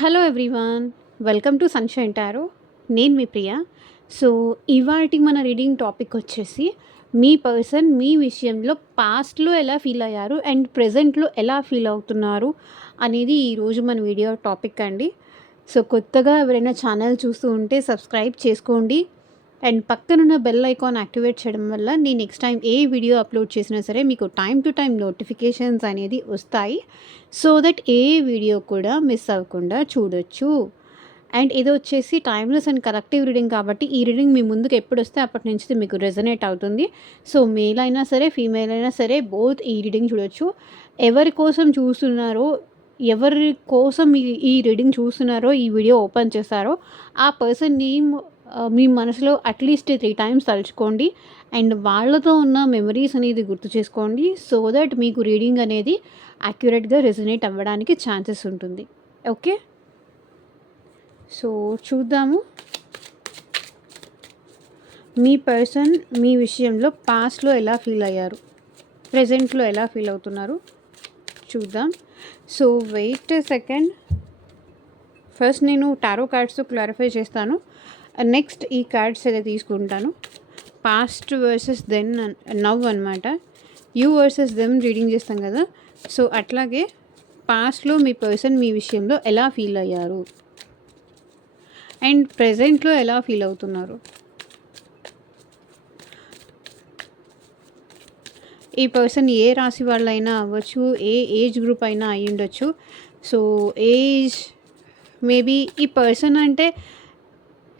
Hello everyone, welcome to sunshine tarot. నేను మీ ప్రియ. So, ఇవాల్టి మన రీడింగ్ టాపిక్ వచ్చేసి మీ పర్సన్ మీ విషయంలో పాస్ట్‌లో ఎలా ఫీల్ అయ్యారు అండ్ ప్రెజెంట్‌లో ఎలా ఫీల్ అవుతున్నారు అనేది ఈరోజు మన వీడియో టాపిక్ అండి. సో, కొత్తగా ఎవరైనా ఛానల్ చూస్తూ ఉంటే సబ్స్క్రైబ్ చేసుకోండి. అండ్ పక్కనున్న బెల్ ఐకాన్ యాక్టివేట్ చేయడం వల్ల నేను నెక్స్ట్ టైం ఏ వీడియో అప్లోడ్ చేసినా సరే మీకు టైమ్ టు టైమ్ నోటిఫికేషన్స్ అనేది వస్తాయి. సో దట్ ఏ వీడియో కూడా మిస్ అవ్వకుండా చూడొచ్చు. అండ్ ఇది వచ్చేసి టైమ్లెస్ అండ్ కలెక్టివ్ రీడింగ్ కాబట్టి ఈ రీడింగ్ మీ ముందుకు ఎప్పుడు వస్తే అప్పటి నుంచి మీకు రెజనేట్ అవుతుంది. సో మేల్ అయినా సరే ఫీమేల్ అయినా సరే బోత్ ఈ రీడింగ్ చూడొచ్చు. ఎవరి కోసం చూస్తున్నారో, ఎవరి కోసం ఈ రీడింగ్ చూస్తున్నారో, ఈ వీడియో ఓపెన్ చేస్తారో ఆ పర్సన్ నేమ్ మీ మనసులో అట్లీస్ట్ 3 టైమ్స్ తలుచుకోండి. అండ్ వాళ్ళతో ఉన్న మెమరీస్ అనేది గుర్తు చేసుకోండి. సో దట్ మీకు రీడింగ్ అనేది యాక్యురేట్గా రెజనేట్ అవ్వడానికి ఛాన్సెస్ ఉంటుంది. ఓకే, సో చూద్దాము మీ పర్సన్ మీ విషయంలో పాస్ట్లో ఎలా ఫీల్ అయ్యారు, ప్రెజెంట్లో ఎలా ఫీల్ అవుతున్నారు చూద్దాం. సో వెయిట్ సెకండ్, ఫస్ట్ నేను టారో కార్డ్స్తో క్లారిఫై చేస్తాను. నెక్స్ట్ ఈ కార్డ్స్ అయితే తీసుకుంటాను. పాస్ట్ వర్సెస్ దెన్ నవ్ అనమాట. యూ వర్సెస్ దెమ్ రీడింగ్ చేస్తాం కదా. సో అట్లాగే పాస్ట్లో మీ పర్సన్ మీ విషయంలో ఎలా ఫీల్ అయ్యారు అండ్ ప్రెజెంట్లో ఎలా ఫీల్ అవుతున్నారు. ఈ పర్సన్ ఏ రాశి వాళ్ళైనా అవ్వచ్చు, ఏ ఏజ్ గ్రూప్ అయినా అయి ఉండొచ్చు. సో ఏజ్ మేబీ ఈ పర్సన్ అంటే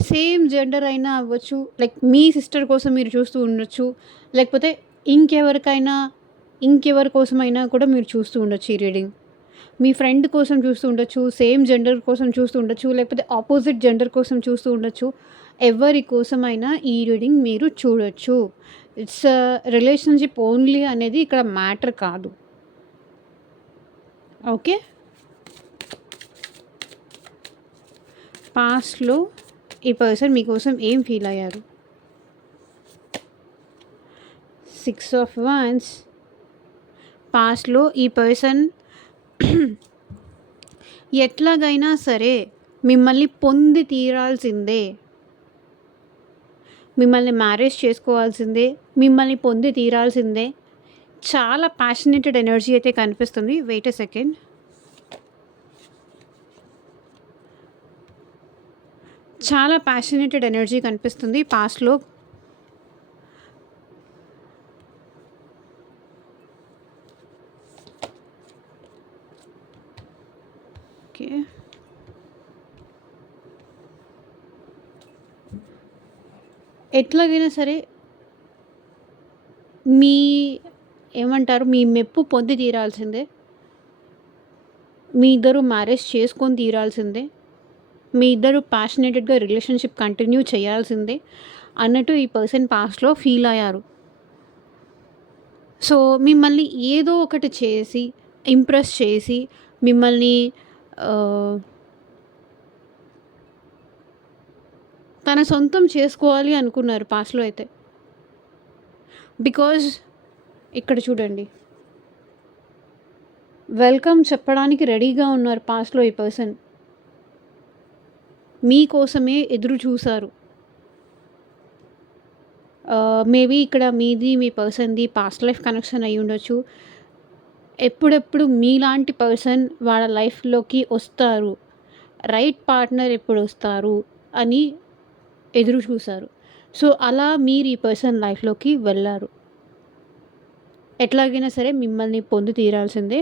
సేమ్ జెండర్ అయినా అవ్వచ్చు, లైక్ మీ సిస్టర్ కోసం మీరు చూస్తూ ఉండొచ్చు, లేకపోతే ఇంకెవరికైనా ఇంకెవరి కోసమైనా కూడా మీరు చూస్తూ ఉండొచ్చు. ఈ రీడింగ్ మీ ఫ్రెండ్ కోసం చూస్తూ ఉండొచ్చు, సేమ్ జెండర్ కోసం చూస్తూ ఉండొచ్చు, లేకపోతే ఆపోజిట్ జెండర్ కోసం చూస్తూ ఉండొచ్చు. ఎవరి కోసమైనా ఈ రీడింగ్ మీరు చూడొచ్చు. ఇట్స్ రిలేషన్షిప్ ఓన్లీ అనేది ఇక్కడ మ్యాటర్ కాదు. ఓకే, పాస్ట్లో ఈ పర్సన్ మీకోసం ఏం ఫీల్ అయ్యారు. 6 ఆఫ్ వాండ్స్. పాస్ట్లో ఈ పర్సన్ ఎట్లాగైనా సరే మిమ్మల్ని పొంది తీరాల్సిందే, మిమ్మల్ని మ్యారేజ్ చేసుకోవాల్సిందే, మిమ్మల్ని పొంది తీరాల్సిందే. చాలా ప్యాషనేటెడ్ ఎనర్జీ అయితే కనిపిస్తుంది. Wait a second. చాలా ప్యాషనేటెడ్ ఎనర్జీ కనిపిస్తుంది పాస్ట్లో. ఓకే, ఎట్లాగైనా సరే మీ ఏమంటారు, మీ మెప్పు పొంది తీరాల్సిందే, మీ ఇద్దరు మ్యారేజ్ చేసుకొని తీరాల్సిందే, మీ ఇద్దరు ప్యాషనేటెడ్గా రిలేషన్షిప్ కంటిన్యూ చేయాల్సిందే అన్నట్టు ఈ పర్సన్ పాస్ట్లో ఫీల్ అయ్యారు. సో మిమ్మల్ని ఏదో ఒకటి చేసి ఇంప్రెస్ చేసి మిమ్మల్ని తన సొంతం చేసుకోవాలి అనుకున్నారు పాస్ట్లో అయితే. బికాజ్ ఇక్కడ చూడండి, వెల్కమ్ చెప్పడానికి రెడీగా ఉన్నారు పాస్ట్లో ఈ పర్సన్. మీకోసమే ఎదురు చూశారు. మేబీ ఇక్కడ మీది మీ పర్సన్ది పాస్ట్ లైఫ్ కనెక్షన్ అయి ఉండొచ్చు. ఎప్పుడెప్పుడు మీలాంటి పర్సన్ వాళ్ళ లైఫ్లోకి వస్తారు, రైట్ పార్ట్నర్ ఎప్పుడు వస్తారు అని ఎదురు చూశారు. సో అలా మీరు ఈ పర్సన్ లైఫ్లోకి వెళ్ళారు. ఎట్లాగైనా సరే మిమ్మల్ని పొంది తీరాల్సిందే,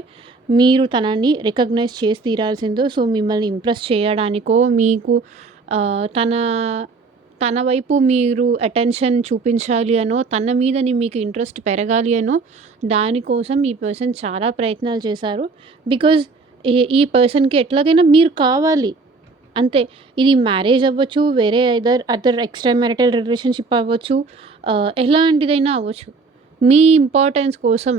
మీరు తనని రికగ్నైజ్ చేసి తీరాల్సిందో. సో మిమ్మల్ని ఇంప్రెస్ చేయడానికో, మీకు తన తన వైపు మీరు అటెన్షన్ చూపించాలి అనో, తన మీదని మీకు ఇంట్రెస్ట్ పెరగాలి అనో దానికోసం ఈ పర్సన్ చాలా ప్రయత్నాలు చేశారు. బికాజ్ ఈ పర్సన్కి ఎట్లాగైనా మీరు కావాలి అంతే. ఇది మ్యారేజ్ అవ్వచ్చు, వేరే అదర్ ఎక్స్ట్రా మ్యారిటల్ రిలేషన్షిప్ అవ్వచ్చు, ఎలాంటిదైనా అవ్వచ్చు. మీ ఇంపార్టెన్స్ కోసం,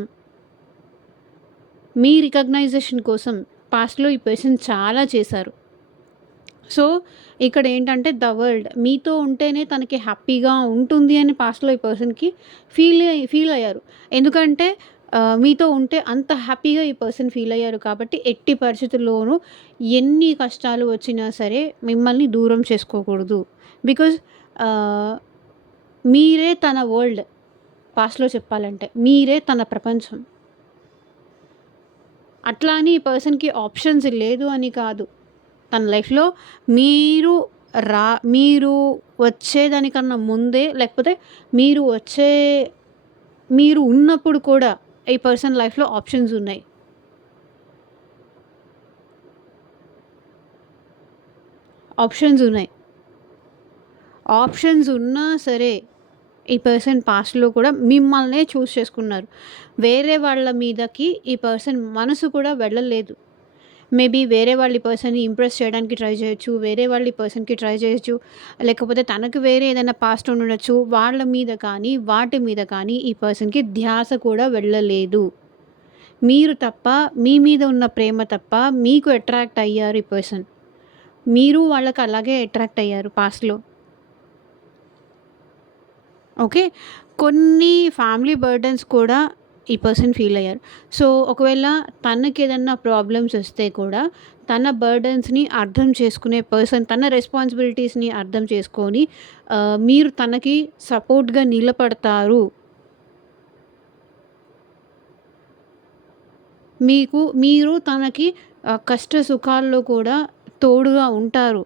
మీ రికగ్నైజేషన్ కోసం పాస్ట్లో ఈ పర్సన్ చాలా చేశారు. సో ఇక్కడ ఏంటంటే ద వరల్డ్ మీతో ఉంటేనే తనకి హ్యాపీగా ఉంటుంది అని పాస్ట్లో ఈ పర్సన్కి ఫీల్ అయ్యారు. ఎందుకంటే మీతో ఉంటే అంత హ్యాపీగా ఈ పర్సన్ ఫీల్ అయ్యారు కాబట్టి ఎట్టి పరిస్థితుల్లోనూ ఎన్ని కష్టాలు వచ్చినా సరే మిమ్మల్ని దూరం చేసుకోకూడదు. బికాజ్ ఆహ్, మీరే తన వరల్డ్. పాస్ట్‌లో చెప్పాలంటే. మీరే తన ప్రపంచం. అట్లా అని ఈ పర్సన్‌కి ఆప్షన్స్ లేదు అని కాదు. తన లైఫ్‌లో మీరు రా మీరు వచ్చేదానికన్నా ముందే లేకపోతే మీరు వచ్చే మీరు ఉన్నప్పుడు కూడా ఈ పర్సన్ లైఫ్‌లో ఆప్షన్స్ ఉన్నాయి. ఆప్షన్స్ ఉన్నాయి. ఆప్షన్స్ ఉన్నా సరే ఈ పర్సన్ పాస్ట్‌లో కూడా మిమ్మల్నే చూజ్ చేసుకున్నారు. వేరే వాళ్ళ మీదకి ఈ పర్సన్ మనసు కూడా వెళ్ళలేదు. మేబీ వేరే వాళ్ళు ఈ పర్సన్‌ని ఇంప్రెస్ చేయడానికి ట్రై చేయొచ్చు. వేరే వాళ్ళు ఈ పర్సన్‌కి ట్రై చేయొచ్చు. లేకపోతే తనకు వేరే ఏదైనా పాస్ట్ ఉండుండొచ్చు. వాళ్ళ మీద కానీ, వాటి మీద కానీ ఈ పర్సన్‌కి ధ్యాస కూడా వెళ్ళలేదు. మీరు తప్ప, మీ మీద ఉన్న ప్రేమ తప్ప మీకు అట్రాక్ట్ అయ్యారు ఈ పర్సన్. మీరు వాళ్ళకి అలాగే అట్రాక్ట్ అయ్యారు పాస్ట్‌లో. ఓకే. కొన్ని ఫ్యామిలీ బర్డెన్స్ కూడా ఈ పర్సన్ ఫీల్ అయ్యారు. సో, ఒకవేళ తనకేదన్నా ప్రాబ్లమ్స్ వస్తే కూడా తన బర్డెన్స్‌ని అర్థం చేసుకునే పర్సన్, తన రెస్పాన్సిబిలిటీస్‌ని అర్థం చేసుకొని మీరు తనకి సపోర్ట్‌గా నిలబడతారు. మీరు తనకి కష్ట సుఖాల్లో కూడా తోడుగా ఉంటారు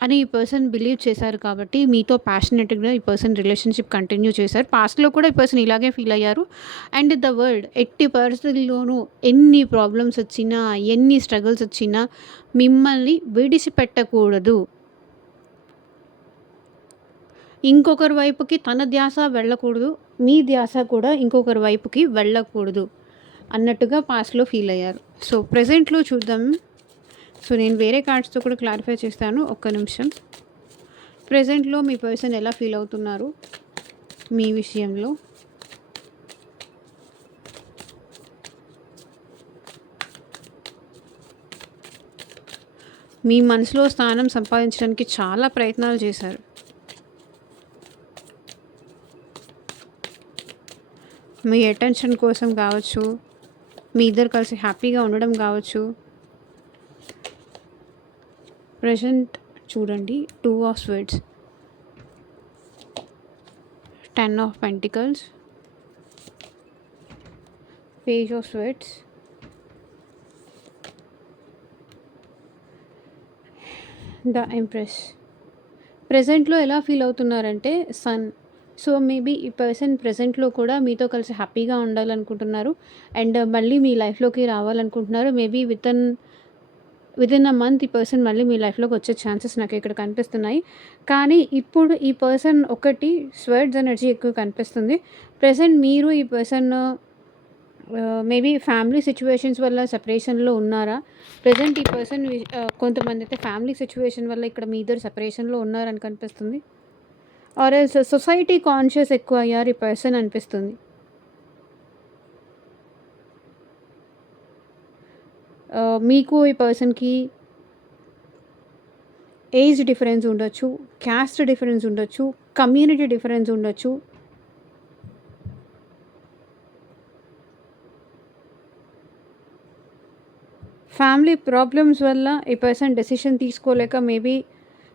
అని ఈ పర్సన్ బిలీవ్ చేశారు కాబట్టి మీతో ప్యాషనెట్‌గా ఈ పర్సన్ రిలేషన్‌షిప్ కంటిన్యూ చేశారు. పాస్ట్‌లో కూడా ఈ పర్సన్ ఇలాగే ఫీల్ అయ్యారు. అండ్ ద వరల్డ్ ఎట్టి పరిస్థితుల్లోనూ ఎన్ని ప్రాబ్లమ్స్ వచ్చినా, ఎన్ని స్ట్రగుల్స్ వచ్చినా మిమ్మల్ని విడిచిపెట్టకూడదు. ఇంకొకరి వైపుకి తన ధ్యాస వెళ్ళకూడదు. మీ ధ్యాస కూడా ఇంకొకరి వైపుకి వెళ్ళకూడదు అన్నట్టుగా పాస్ట్‌లో ఫీల్ అయ్యారు. సో, ప్రెజెంట్‌లో చూద్దాం. సో, నేను వేరే కార్డ్స్‌తో కూడా క్లారిఫై చేస్తాను. ఒక్క నిమిషం. ప్రెజెంట్‌లో మీ పర్సన్ ఎలా ఫీల్ అవుతున్నారు మీ విషయంలో? మీ మనసులో స్థానం సంపాదించడానికి చాలా ప్రయత్నాలు చేశారు. మీ అటెన్షన్ కోసం కావచ్చు, మీ ఇద్దరు కలిసి హ్యాపీగా ఉండడం కావచ్చు. ప్రెజెంట్ చూడండి 2 of swords, 10 of pentacles, page of swords, the empress. ప్రెజెంట్‌లో ఎలా ఫీల్ అవుతున్నారంటే సన్. సో, మేబీ ఈ పర్సన్ ప్రెజెంట్‌లో కూడా మీతో కలిసి హ్యాపీగా ఉండాలనుకుంటున్నారు. అండ్ మళ్ళీ మీ లైఫ్‌లోకి రావాలనుకుంటున్నారు. మేబీ వితిన్ అ మంత్ ఈ పర్సన్ మళ్ళీ మీ లైఫ్‌లోకి వచ్చే ఛాన్సెస్ నాకు ఇక్కడ కనిపిస్తున్నాయి. కానీ ఇప్పుడు ఈ పర్సన్ ఒకటి స్వర్డ్స్ ఎనర్జీ ఎక్కువ కనిపిస్తుంది. ప్రెజెంట్ మీరు ఈ పర్సన్ మేబీ ఫ్యామిలీ సిట్యుయేషన్స్ వల్ల సెపరేషన్‌లో ఉన్నారా? ప్రెజెంట్ ఈ పర్సన్ కొంతమందైతే ఫ్యామిలీ సిట్యుయేషన్ వల్ల ఇక్కడ మీ ఇద్దరు సెపరేషన్‌లో ఉన్నారని కనిపిస్తుంది. ఆర్ ఎల్స్ సొసైటీ కాన్షియస్ ఎక్కువ అయ్యారు ఈ పర్సన్ అనిపిస్తుంది. మీకు ఈ పర్సన్‌కి ఏజ్ డిఫరెన్స్ ఉండొచ్చు, క్యాస్ట్ డిఫరెన్స్ ఉండొచ్చు, కమ్యూనిటీ డిఫరెన్స్ ఉండొచ్చు. ఫ్యామిలీ ప్రాబ్లమ్స్ వల్ల ఈ పర్సన్ డెసిషన్ తీసుకోలేక మేబీ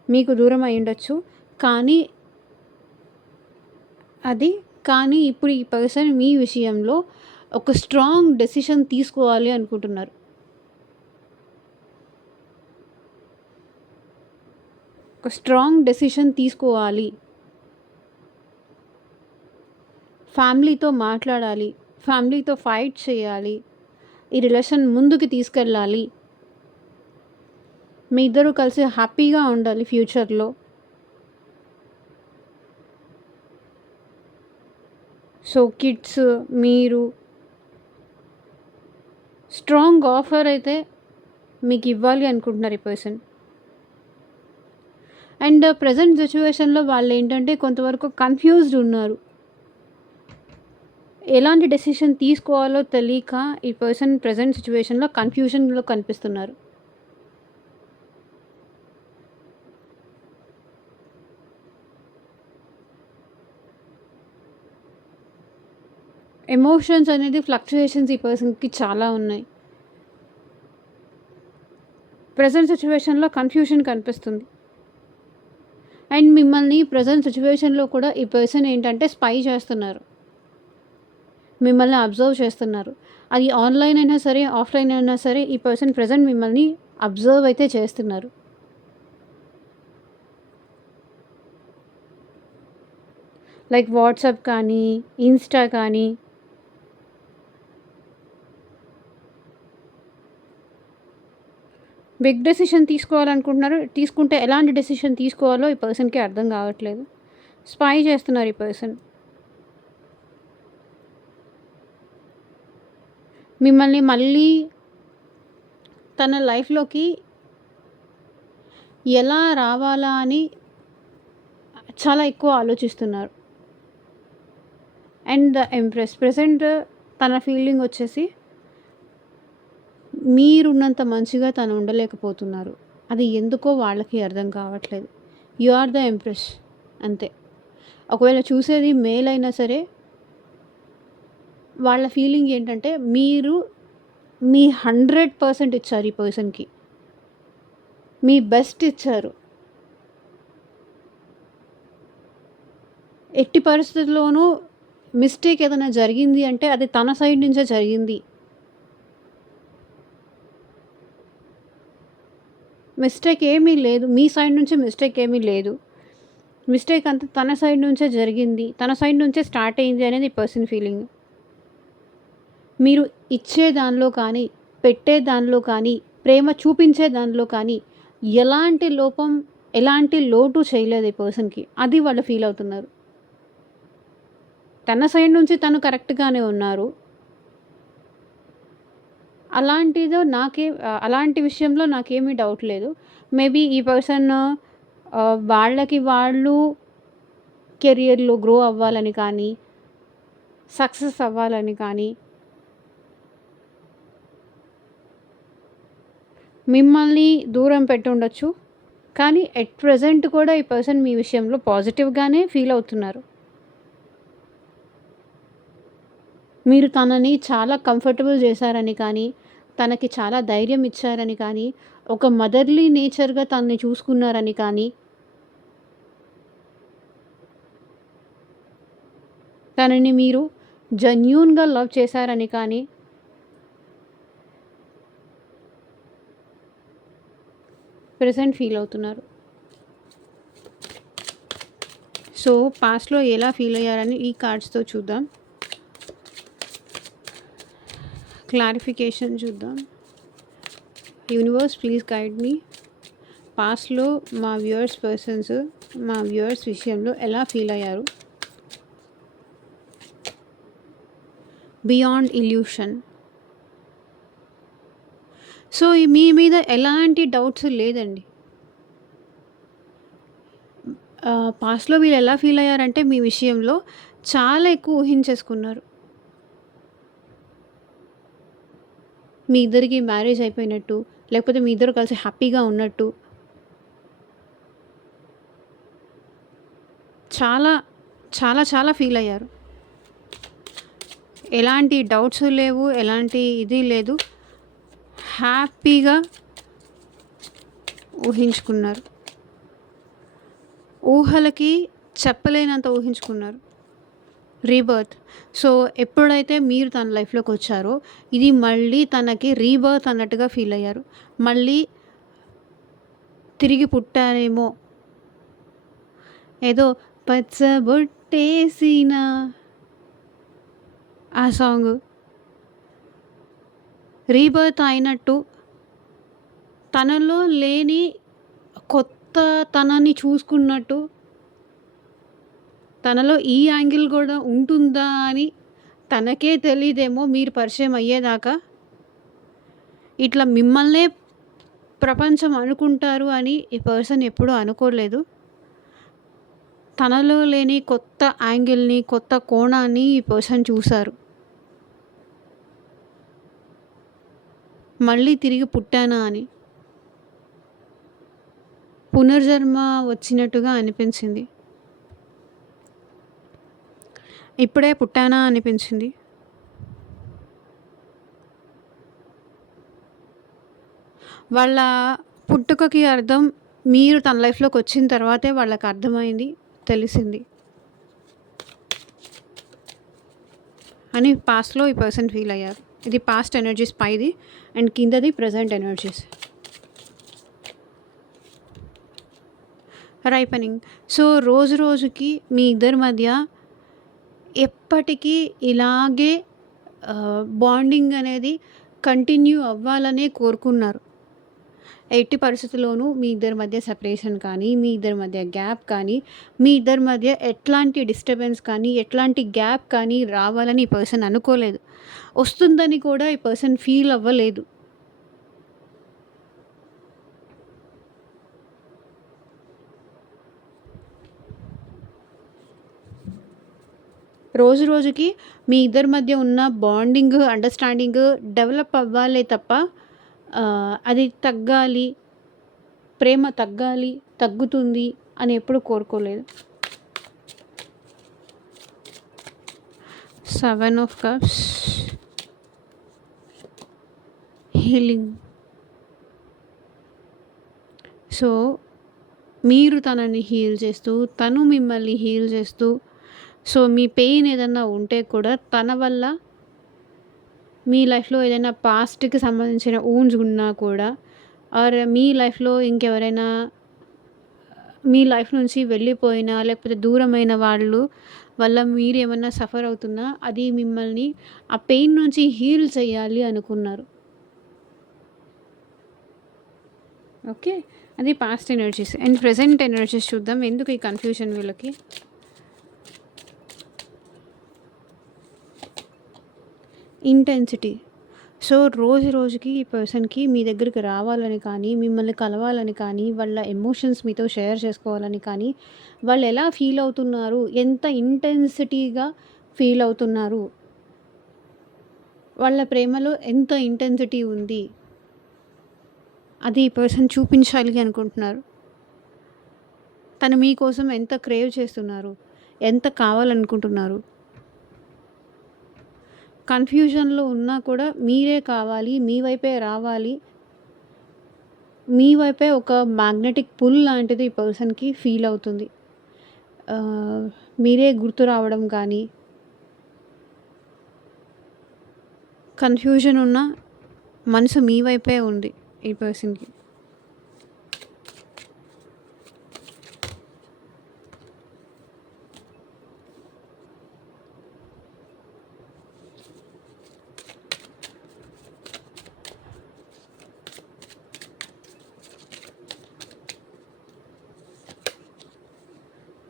మీకు దూరం అయ్యుండొచ్చు. కానీ కానీ ఇప్పుడు ఈ పర్సన్ మీ విషయంలో ఒక స్ట్రాంగ్ డెసిషన్ తీసుకోవాలి అనుకుంటున్నారు. ఒక స్ట్రాంగ్ డెసిషన్ తీసుకోవాలి. ఫ్యామిలీతో మాట్లాడాలి. ఫ్యామిలీతో ఫైట్ చేయాలి. ఈ రిలేషన్ ముందుకు తీసుకెళ్ళాలి. మీ ఇద్దరు కలిసి హ్యాపీగా ఉండాలి ఫ్యూచర్‌లో. సో, కిడ్స్, మీరు స్ట్రాంగ్ ఆఫర్ అయితే మీకు ఇవ్వాలి అనుకుంటున్నారు ఈ పర్సన్. అండ్ ప్రెజెంట్ సిట్యుయేషన్‌లో వాళ్ళేంటంటే కొంతవరకు కన్‌ఫ్యూజ్డ్ ఉన్నారు. ఎలాంటి డెసిషన్ తీసుకోవాలో తెలియక ఈ పర్సన్ ప్రెజెంట్ సిట్యుయేషన్‌లో కన్‌ఫ్యూజన్‌లో కనిపిస్తున్నారు. ఎమోషన్స్ అనేది ఫ్లక్చుయేషన్స్ ఈ పర్సన్‌కి చాలా ఉన్నాయి. ప్రెజెంట్ సిట్యుయేషన్‌లో కన్‌ఫ్యూషన్ కనిపిస్తుంది. అండ్ మిమ్మల్ని ప్రెజెంట్ సిట్యుయేషన్‌లో కూడా ఈ పర్సన్ ఏంటంటే స్పై చేస్తున్నారు. మిమ్మల్ని అబ్జర్వ్ చేస్తున్నారు. అది ఆన్‌లైన్ అయినా సరే, ఆఫ్‌లైన్ అయినా సరే ఈ పర్సన్ ప్రెజెంట్ మిమ్మల్ని అబ్జర్వ్ అయితే చేస్తున్నారు. లైక్ వాట్సాప్ కానీ, ఇన్‌స్టా కానీ. బిగ్ డెసిషన్ తీసుకోవాలనుకుంటున్నారు. తీసుకుంటే ఎలాంటి డెసిషన్ తీసుకోవాలో ఈ పర్సన్‌కి అర్థం కావట్లేదు. స్పై చేస్తున్నారు ఈ పర్సన్. మిమ్మల్ని మళ్ళీ తన లైఫ్‌లోకి ఎలా రావాలా అని చాలా ఎక్కువ ఆలోచిస్తున్నారు. అండ్ ద ఎంప్రెస్ ప్రెజెంట్ తన ఫీలింగ్ వచ్చేసి మీరున్నంత మంచిగా తను ఉండలేకపోతున్నారు. అది ఎందుకో వాళ్ళకి అర్థం కావట్లేదు. యు ఆర్ ద ఎంప్రెస్ అంతే. ఒకవేళ చూసేది మేల్ అయినా సరే వాళ్ళ ఫీలింగ్ ఏంటంటే మీరు మీ 100% ఇచ్చారు ఈ పర్సన్‌కి. మీ బెస్ట్ ఇచ్చారు. ఎట్టి పరిస్థితుల్లోనూ మిస్టేక్ ఏదైనా జరిగింది అంటే అది తన సైడ్ నుంచే జరిగింది. మిస్టేక్ ఏమీ లేదు. మీ సైడ్ నుంచి మిస్టేక్ ఏమీ లేదు. మిస్టేక్ అంతా తన సైడ్ నుంచే జరిగింది. తన సైడ్ నుంచే స్టార్ట్ అయింది అనేది ఈ పర్సన్ ఫీలింగ్. మీరు ఇచ్చే దానిలో కానీ, పెట్టే దానిలో కానీ, ప్రేమ చూపించే దానిలో కానీ ఎలాంటి లోపం, ఎలాంటి లోటు చేయలేదు ఈ పర్సన్‌కి. అది వాళ్ళు ఫీల్ అవుతున్నారు. తన సైడ్ నుంచి తను కరెక్ట్‌గానే ఉన్నారు. అలాంటి విషయంలో నాకేమీ డౌట్ లేదు. మేబీ ఈ పర్సన్ వాళ్ళకి వాళ్ళు కెరియర్‌లో గ్రో అవ్వాలని కానీ, సక్సెస్ అవ్వాలని కానీ, మిమ్మల్ని దూరం పెట్టుండొచ్చు. కానీ ఎట్ ప్రెజెంట్ కూడా ఈ పర్సన్ మీ విషయంలో పాజిటివ్‌గానే ఫీల్ అవుతున్నారు. మీరు తనని చాలా కంఫర్టబుల్ చేశారని కానీ, తనకి చాలా ధైర్యం ఇచ్చారని కానీ, ఒక మదర్‌లీ నేచర్‌గా తనని చూసుకున్నారని కానీ, తనని మీరు జెన్యూన్‌గా లవ్ చేశారని కానీ ప్రెజెంట్ ఫీల్ అవుతున్నారు. సో, పాస్ట్‌లో ఎలా ఫీల్ అయ్యారని ఈ కార్డ్స్‌తో చూద్దాం. క్లారిఫికేషన్ చూద్దాం. యూనివర్స్ ప్లీజ్ గైడ్ మీ. పాస్ట్‌లో మా వ్యూవర్స్ విషయంలో ఎలా ఫీల్ అయ్యారు? Beyond illusion. సో, మీ మీద ఎలాంటి డౌట్స్ లేదండి. పాస్ట్‌లో వీళ్ళు ఎలా ఫీల్ అయ్యారంటే మీ విషయంలో చాలా ఎక్కువ ఊహించేసుకున్నారు. మీ ఇద్దరికి మ్యారేజ్ అయిపోయినట్టు, లేకపోతే మీ ఇద్దరు కలిసి హ్యాపీగా ఉన్నట్టు. చాలా, చాలా చాలా ఫీల్ అయ్యారు. ఎలాంటి డౌట్స్ లేవు. ఎలాంటి ఇది లేదు. హ్యాపీగా ఊహించుకున్నారు. ఊహలకి చెప్పలేనంత ఊహించుకున్నారు. రీబర్త్. సో, ఎప్పుడైతే మీరు తన లైఫ్‌లోకి వచ్చారో ఇది మళ్ళీ తనకి రీబర్త్ అన్నట్టుగా ఫీల్ అయ్యారు. మళ్ళీ తిరిగి పుట్టారేమో. ఏదో పచ్చబొట్టేసిన ఆ సాంగు. రీబర్త్ అయినట్టు తనలో లేని కొత్త తనని చూసుకున్నట్టు, తనలో ఈ యాంగిల్ కూడా ఉంటుందా అని తనకే తెలీదేమో మీరు పరిచయం అయ్యేదాకా. ఇట్లా మిమ్మల్నే ప్రపంచం అనుకుంటారు అని ఈ పర్సన్ ఎప్పుడూ అనుకోలేదు. తనలో లేని కొత్త యాంగిల్‌ని, కొత్త కోణాన్ని ఈ పర్సన్ చూసారు. మళ్ళీ తిరిగి పుట్టానా అని. పునర్జన్మ వచ్చినట్టుగా అనిపించింది. ఇప్పుడే పుట్టానా అనిపించింది. వాళ్ళ పుట్టుకకి అర్థం మీరు తన లైఫ్‌లోకి వచ్చిన తర్వాతే వాళ్ళకి అర్థమైంది, తెలిసింది అని పాస్ట్‌లో ఈ పర్సన్ ఫీల్ అయ్యారు. ఇది పాస్ట్ ఎనర్జీస్ పైది అండ్ కిందది ప్రెజెంట్ ఎనర్జీస్. రైపెనింగ్. సో రోజు రోజుకి మీ ఇద్దరి మధ్య ఎప్పటికీ ఇలాగే బాండింగ్ అనేది కంటిన్యూ అవ్వాలనే కోరుకున్నారు. ఎట్టి పరిస్థితుల్లోనూ మీ ఇద్దరి మధ్య సెపరేషన్ కానీ, మీ ఇద్దరి మధ్య గ్యాప్ కానీ, మీ ఇద్దరి మధ్య ఎట్లాంటి డిస్టర్బెన్స్ కానీ, ఎట్లాంటి గ్యాప్ కానీ రావాలని ఈ పర్సన్ అనుకోలేదు. వస్తుందని కూడా ఈ పర్సన్ ఫీల్ అవ్వలేదు. రోజు రోజుకి మీ ఇద్దరి మధ్య ఉన్న బాండింగ్, అండర్‌స్టాండింగ్ డెవలప్ అవ్వాలే తప్ప అది తగ్గాలి, ప్రేమ తగ్గాలి, తగ్గుతుంది అని ఎప్పుడు కోరుకోలేదు. 7 ఆఫ్ కప్స్, హీలింగ్. సో మీరు తనని హీల్ చేస్తూ, తను మిమ్మల్ని హీల్ చేస్తూ, సో మీ పెయిన్ ఏదన్నా ఉంటే కూడా తన వల్ల మీ లైఫ్‌లో ఏదైనా పాస్ట్‌కి సంబంధించిన వూండ్స్ ఉన్నా కూడా ఆర్ మీ లైఫ్‌లో ఇంకెవరైనా మీ లైఫ్ నుంచి వెళ్ళిపోయినా, లేకపోతే దూరమైన వాళ్ళు వల్ల మీరేమన్నా సఫర్ అవుతున్నా, అది మిమ్మల్ని ఆ పెయిన్ నుంచి హీల్ చేయాలి అనుకున్నారు. ఓకే. అది past energies. And present energies చూద్దాం. ఎందుకు ఈ కన్‌ఫ్యూజన్ వీళ్ళకి? ఇంటెన్సిటీ. సో రోజు రోజుకి ఈ పర్సన్‌కి మీ దగ్గరికి రావాలని కానీ, మిమ్మల్ని కలవాలని కానీ, వాళ్ళ ఎమోషన్స్ మీతో షేర్ చేసుకోవాలని కానీ, వాళ్ళు ఎలా ఫీల్ అవుతున్నారు, ఎంత ఇంటెన్సిటీగా ఫీల్ అవుతున్నారు, వాళ్ళ ప్రేమలో ఎంత ఇంటెన్సిటీ ఉంది, అది ఈ పర్సన్ చూపించాలి అనుకుంటున్నారు. తను మీకోసం ఎంత క్రేవ్ చేస్తున్నారు, ఎంత కావాలనుకుంటున్నారు. కన్‌ఫ్యూజన్‌లో ఉన్నా కూడా మీరే కావాలి, మీ వైపే రావాలి, మీ వైపే ఒక మ్యాగ్నెటిక్ పుల్ లాంటిది ఈ పర్సన్‌కి ఫీల్ అవుతుంది. మీరే గుర్తు రావడం కానీ, కన్‌ఫ్యూజన్ ఉన్న మనసు మీ వైపే ఉంది ఈ పర్సన్‌కి.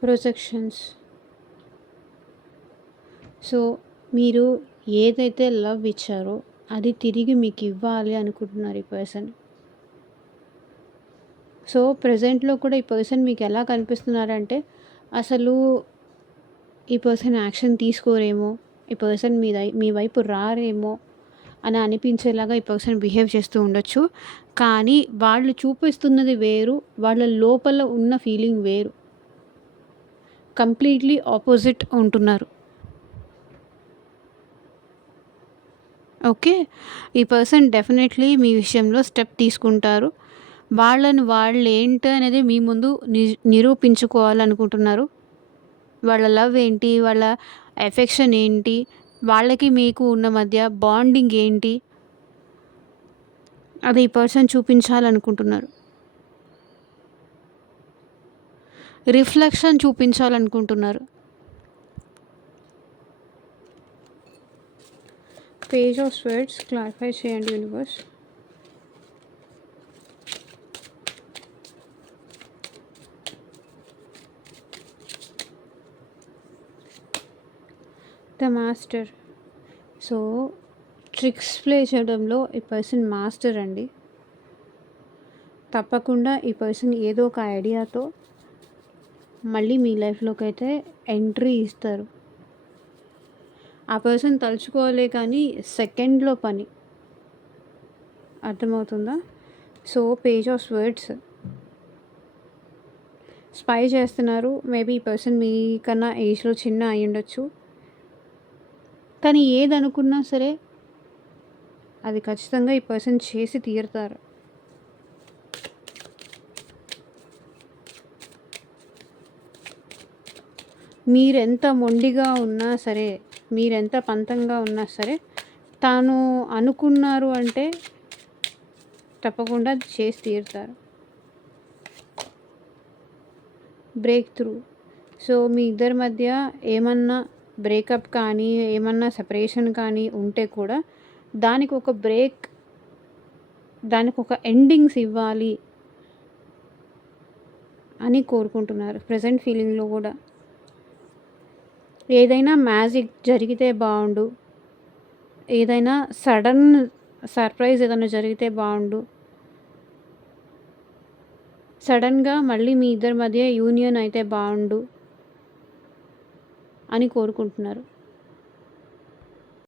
ప్రొజెక్షన్స్. సో మీరు ఏదైతే లవ్ ఇచ్చారో అది తిరిగి మీకు ఇవ్వాలి అనుకుంటున్నారు ఈ పర్సన్. సో ప్రెజెంట్‌లో కూడా ఈ పర్సన్ మీకు ఎలా కనిపిస్తున్నారంటే, అసలు ఈ పర్సన్ యాక్షన్ తీసుకోరేమో, ఈ పర్సన్ మీ వైపు రారేమో అని అనిపించేలాగా ఈ పర్సన్ బిహేవ్ చేస్తూ ఉండొచ్చు. కానీ వాళ్ళు చూపిస్తున్నది వేరు, వాళ్ళ లోపల ఉన్న ఫీలింగ్ వేరు. కంప్లీట్లీ ఆపోజిట్ ఉంటున్నారు. ఓకే. ఈ పర్సన్ డెఫినెట్లీ మీ విషయంలో స్టెప్ తీసుకుంటారు. వాళ్ళని వాళ్ళేంటి అనేది మీ ముందు నిరూపించుకోవాలనుకుంటున్నారు. వాళ్ళ లవ్ ఏంటి, వాళ్ళ ఎఫెక్షన్ ఏంటి, వాళ్ళకి మీకు ఉన్న మధ్య బాండింగ్ ఏంటి, అది ఈ పర్సన్ చూపించాలనుకుంటున్నారు. రిఫ్లెక్షన్ చూపించాలనుకుంటున్నారు. పేజ్ ఆఫ్ స్వర్డ్స్ క్లారిఫై చేయండి universe. The master. So tricks play చేయడంలో ఈ పర్సన్ మాస్టర్ అండి. తప్పకుండా ఈ పర్సన్ ఏదో ఒక ఐడియాతో మళ్ళీ మీ లైఫ్లోకి అయితే ఎంట్రీ ఇస్తారు. ఆ పర్సన్ తలుచుకోలే కానీ సెకండ్లో పని. అర్థమవుతుందా? So page of swords. Spy చేస్తున్నారు. మేబీ ఈ పర్సన్ మీకన్నా ఏజ్లో చిన్న అయి ఉండొచ్చు. కానీ ఏదనుకున్నా సరే అది ఖచ్చితంగా ఈ పర్సన్ చేసి తీరుతారు. మీరెంత మొండిగా ఉన్నా సరే, మీరెంత పంతంగా ఉన్నా సరే, తాను అనుకున్నారు అంటే తప్పకుండా అది చేసి తీరుతారు. Breakthrough. సో, మీ ఇద్దరి మధ్య ఏమన్నా బ్రేకప్ కానీ, ఏమన్నా సెపరేషన్ కానీ ఉంటే కూడా దానికొక బ్రేక్, దానికొక ఎండింగ్స్ ఇవ్వాలి అని కోరుకుంటున్నారు ప్రెజెంట్ ఫీలింగ్‌లో గూడా. ఏదైనా మ్యాజిక్ జరిగితే బావుండు. ఏదైనా సడన్ సర్ప్రైజ్ ఏదైనా జరిగితే బావుండు. సడన్‌గా మళ్ళీ మీ ఇద్దరి మధ్య యూనియన్ అయితే బావుండు అని కోరుకుంటున్నారు.